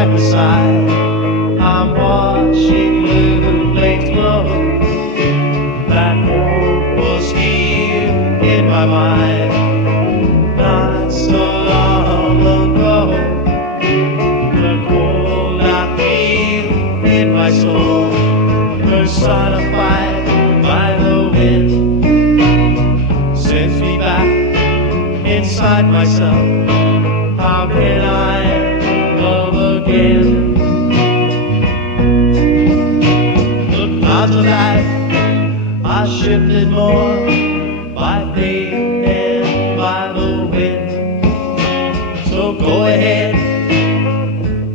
by her side. I'm watching blue flames glow. That hope was here in my mind, not so long ago. The cold I feel in my soul, personified by the wind, sends me back inside myself. How can I love again? The clouds of life are shifted more by faith and by the wind. So go ahead,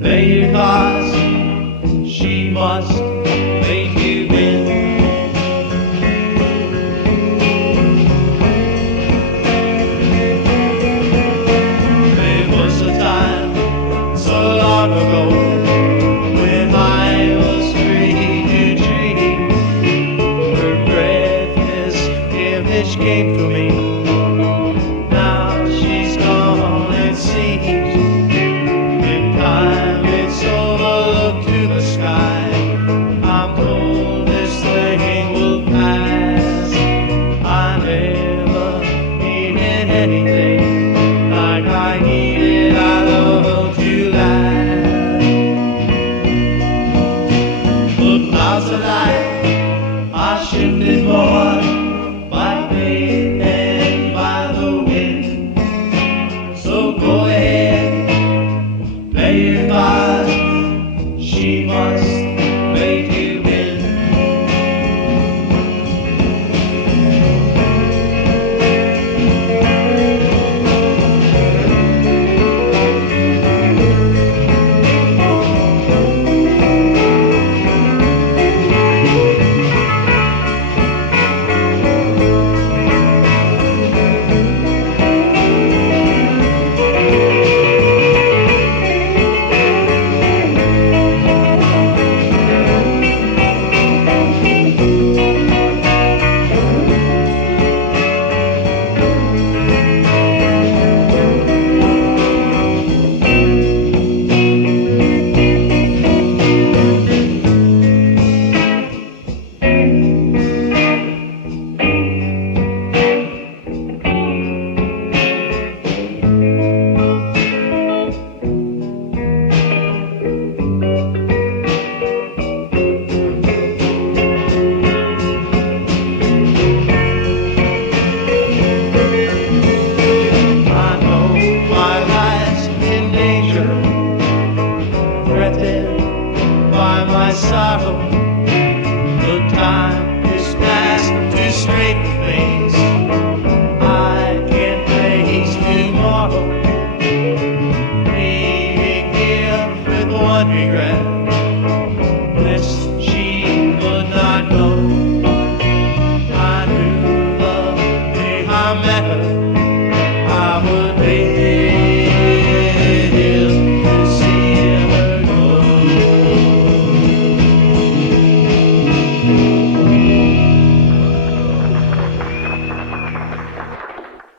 play your cards. She must make you win. There was a time so long ago when I was free to dream. Her breathless image came to me. Now she's gone, it seems. In time it's over, look to the sky. I'm told this thing will pass. I never needed anything like I needed our love to last. The clouds of life are shifted more by faith and by the wind. So go ahead, play your cards. She must make you win. I know my life's in danger, threatened by my sorrow. The time is past to straighten things. I can't face tomorrow, being here with one regret.